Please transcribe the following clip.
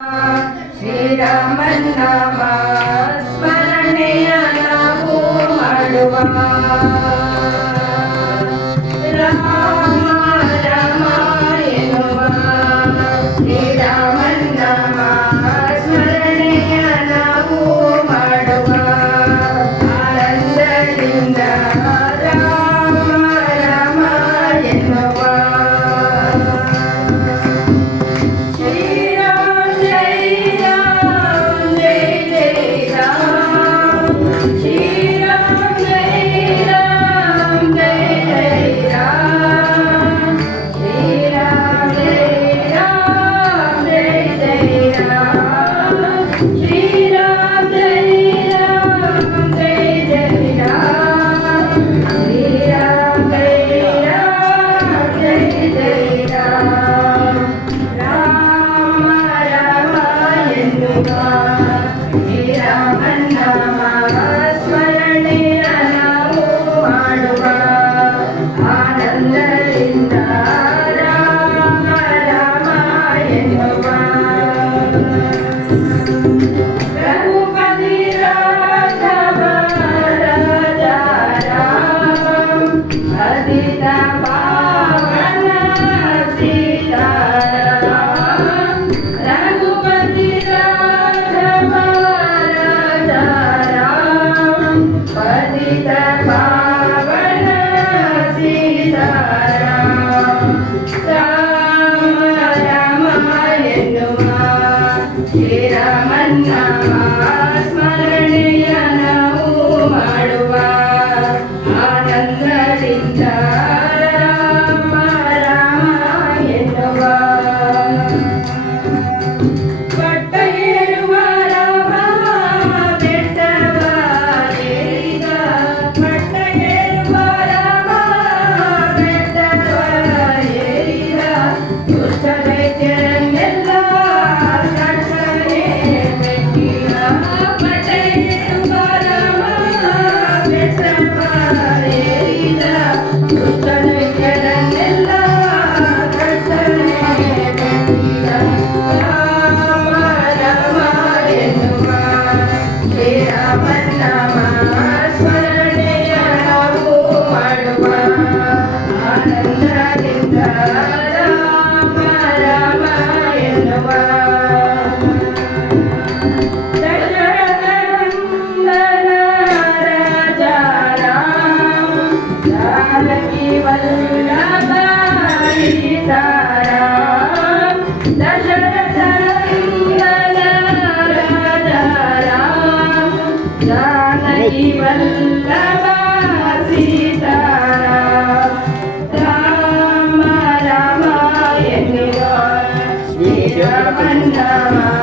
ಶ್ರೀರಾಮನ್ ನಾಮ ಸ್ಮರಣೆಯ ನಾವು ಮಾಡುವ ರಾಮ ರಾಮ ಎನ್ನುವ ಶ್ರೀರಾಮನ್ ನಾಮ ಸ್ಮರಣೆಯ ನಾವು ಮಾಡುವ ಆನಂದದಿಂದ ರಾಮ ರಾಮ ಎನ್ನುವ ಶ್ರೀರಾಮನ್ ನಾಮ ಸ್ಮರಣೆಯ ನಾವು ಮಾಡುವ ಆನಂದದಿಂದ ರಾಮ ರಾಮ ಎನ್ನುವ ಪಟ್ಟ ಏರುವ ರಾಮ ಬೆಟ್ಟವ ಏರಿದ ಪಟ್ಟ ಏರುವ ರಾಮ ಬೆಟ್ಟವ ಏರಿದ ದುಷ್ಟ ದೈತ್ಯರನ್ನೆಲ್ಲ जानकी वल्लभ सीताराम राम राम एन्नुव श्रीरामन नाम